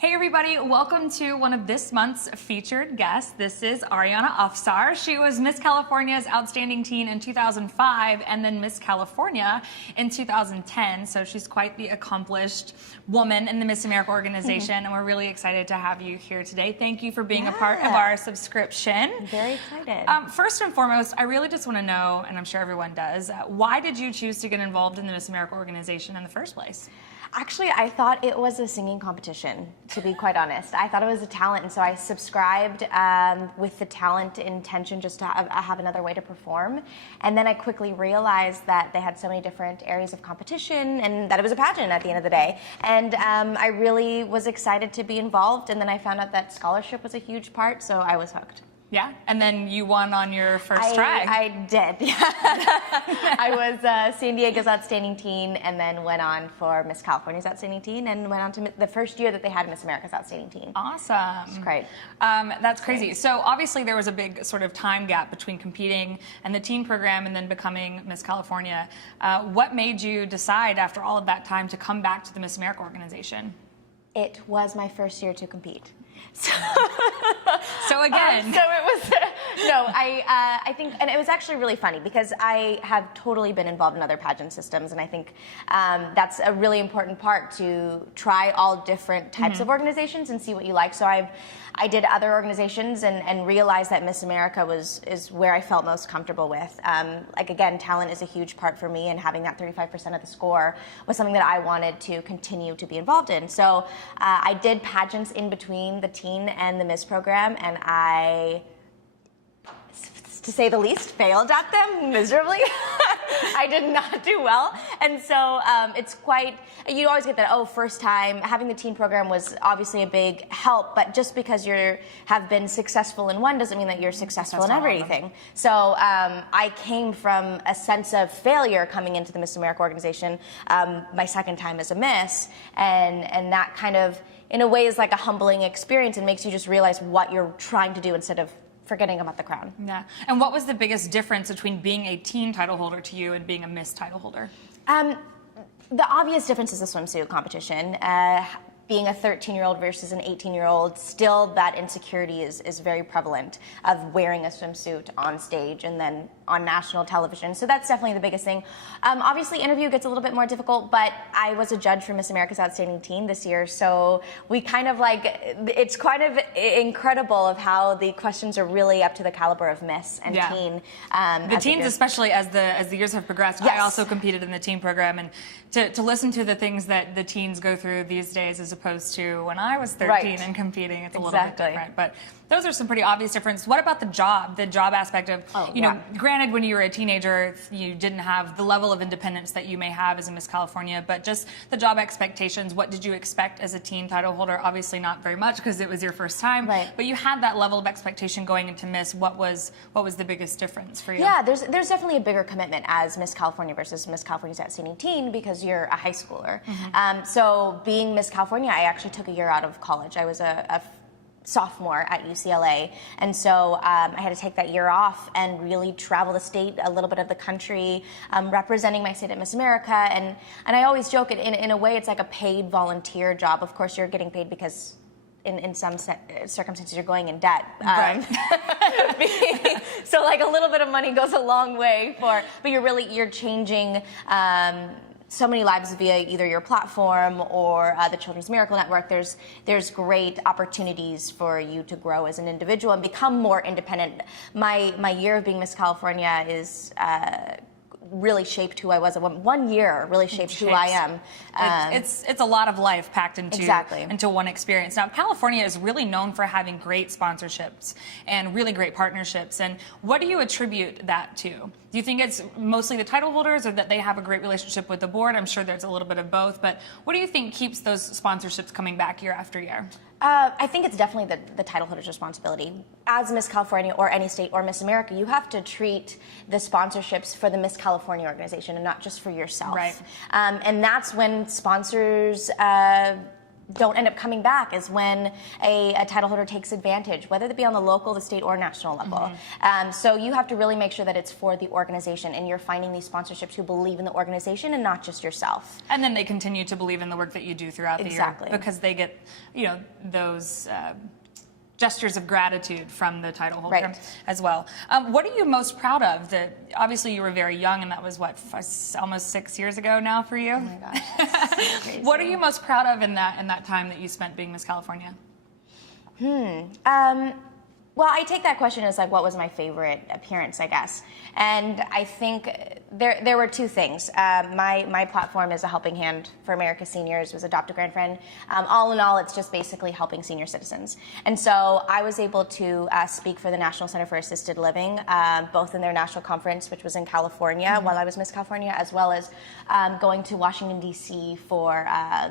Hey everybody, welcome to one of this month's featured guests. This is Arianna Afsar. She was Miss California's Outstanding Teen in 2005 and then Miss California in 2010. So she's quite the accomplished woman in the Miss America organization, and we're really excited to have you here today. Thank you for being a part of our subscription. I'm very excited. First and foremost, I really just want to know, and I'm sure everyone does, why did you choose to get involved in the Miss America organization in the first place? Actually, I thought it was a singing competition, to be quite honest. I thought it was a talent, and so I subscribed with the talent intention just to have another way to perform. And then I quickly realized that they had so many different areas of competition and that it was a pageant at the end of the day. And I really was excited to be involved, and then I found out that scholarship was a huge part, so I was hooked. Yeah, and then you won on your first try. I did, yeah. I was San Diego's Outstanding Teen and then went on for Miss California's Outstanding Teen and went on to the first year that they had Miss America's Outstanding Teen. Awesome. It's great. That's crazy. So obviously there was a big sort of time gap between competing and the teen program and then becoming Miss California. What made you decide after all of that time to come back to the Miss America organization? It was my first year to compete. So again. So it was, no, I think, and it was actually really funny because I have totally been involved in other pageant systems, and I think that's a really important part, to try all different types of organizations and see what you like. So I did other organizations and realized that Miss America is where I felt most comfortable with. Like again, talent is a huge part for me, and having that 35% of the score was something that I wanted to continue to be involved in. So I did pageants in between the teen and the Miss program, and I, to say the least, failed at them miserably. I did not do well, and so it's quite, you always get that, oh, first time. Having the teen program was obviously a big help, but just because you have been successful in one doesn't mean that you're successful in everything. So I came from a sense of failure coming into the Miss America organization my second time as a Miss, and that kind of, in a way, is like a humbling experience and makes you just realize what you're trying to do instead of forgetting about the crown. Yeah. And what was the biggest difference between being a teen title holder to you and being a Miss title holder? The obvious difference is the swimsuit competition. Being a 13-year-old versus an 18-year-old, still that insecurity is very prevalent of wearing a swimsuit on stage and then on national television. So that's definitely the biggest thing. Obviously, interview gets a little bit more difficult, but I was a judge for Miss America's Outstanding Teen this year, so we kind of like, it's kind of incredible of how the questions are really up to the caliber of Miss and Teen. The teens, especially as the years have progressed. Yes. I also competed in the teen program, and to listen to the things that the teens go through these days as opposed to when I was 13 and competing, it's a little bit different. But those are some pretty obvious differences. What about the job aspect of, you know, granted, when you were a teenager, you didn't have the level of independence that you may have as a Miss California, but just the job expectations. What did you expect as a teen title holder? Obviously not very much because it was your first time, but you had that level of expectation going into Miss. What was the biggest difference for you? Yeah, there's definitely a bigger commitment as Miss California versus Miss California's Outstanding Teen because you're a high schooler. So being Miss California, I actually took a year out of college. I was a sophomore at UCLA, and so I had to take that year off and really travel the state, a little bit of the country, representing my state at Miss America, and I always joke, in a way it's like a paid volunteer job. Of course you're getting paid because in some circumstances you're going in debt. So like a little bit of money goes a long way but you're changing so many lives via either your platform or the Children's Miracle Network. There's great opportunities for you to grow as an individual and become more independent. My year of being Miss California is really shaped who I was. 1 year really shaped who I am. It's a lot of life packed into one experience. Now, California is really known for having great sponsorships and really great partnerships. And what do you attribute that to? Do you think it's mostly the title holders, or that they have a great relationship with the board? I'm sure there's a little bit of both, but what do you think keeps those sponsorships coming back year after year? I think it's definitely the title holder's responsibility. As Miss California or any state or Miss America, you have to treat the sponsorships for the Miss California organization and not just for yourself. Right. And that's when sponsors don't end up coming back is when a title holder takes advantage, whether it be on the local, the state, or national level. So you have to really make sure that it's for the organization, and you're finding these sponsorships who believe in the organization and not just yourself. And then they continue to believe in the work that you do throughout the year, because they get, you know, those gestures of gratitude from the title holder as well. What are you most proud of? Obviously you were very young, and that was what, almost 6 years ago now for you? Oh my gosh. Crazy. What are you most proud of in that time that you spent being Miss California? Well, I take that question as like, what was my favorite appearance, I guess. And I think there were two things. My platform is a helping hand for America's seniors, was Adopt a Grandfriend. All in all, it's just basically helping senior citizens. And so I was able to speak for the National Center for Assisted Living, both in their national conference, which was in California while I was Miss California, as well as going to Washington, D.C. for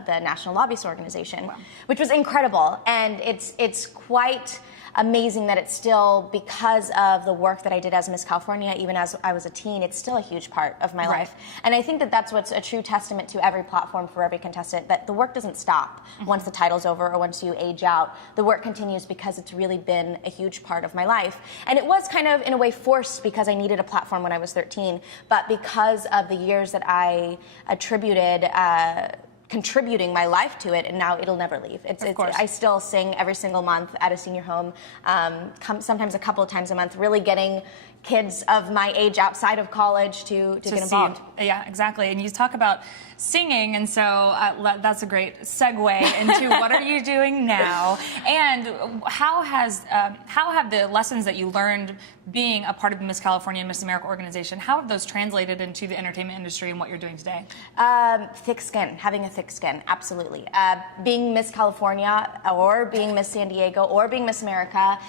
the National Lobbyist Organization, which was incredible. And it's quite amazing that it's still, because of the work that I did as Miss California, even as I was a teen, it's still a huge part of my life. And I think that that's what's a true testament to every platform for every contestant, that the work doesn't stop once the title's over or once you age out. The work continues because it's really been a huge part of my life. And it was kind of, in a way, forced because I needed a platform when I was 13, but because of the years that I attributed contributing my life to it, and now it'll never leave. I still sing every single month at a senior home, sometimes a couple of times a month, really getting kids of my age outside of college to get involved. Yeah, exactly. And you talk about singing, and so that's a great segue into what are you doing now, and how have the lessons that you learned being a part of the Miss California and Miss America organization, how have those translated into the entertainment industry and what you're doing today? Thick skin, having a thick skin, absolutely. Being Miss California or being Miss San Diego or being Miss America,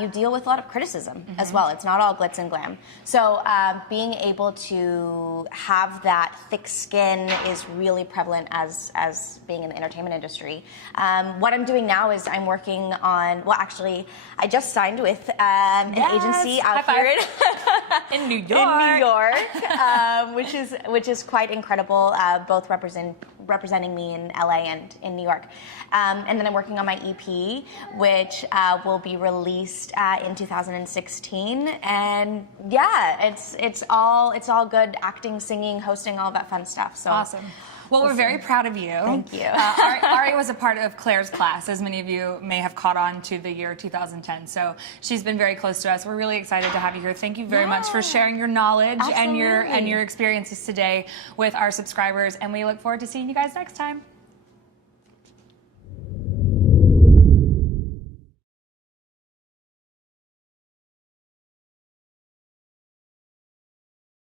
you deal with a lot of criticism as well. It's not all glitz and glam. So being able to have that thick skin is really prevalent as being in the entertainment industry. What I'm doing now is I'm working on, well, actually, I just signed with an agency out here in New York, which is quite incredible. Both representing me in LA and in New York, and then I'm working on my EP, which will be released in 2016. And yeah, it's all good: acting, singing, hosting, all that fun stuff. So awesome. Well, we're very proud of you. Thank you. Ari was a part of Claire's class, as many of you may have caught on to the year 2010. So she's been very close to us. We're really excited to have you here. Thank you very much for sharing your knowledge and your experiences today with our subscribers. And we look forward to seeing you guys next time.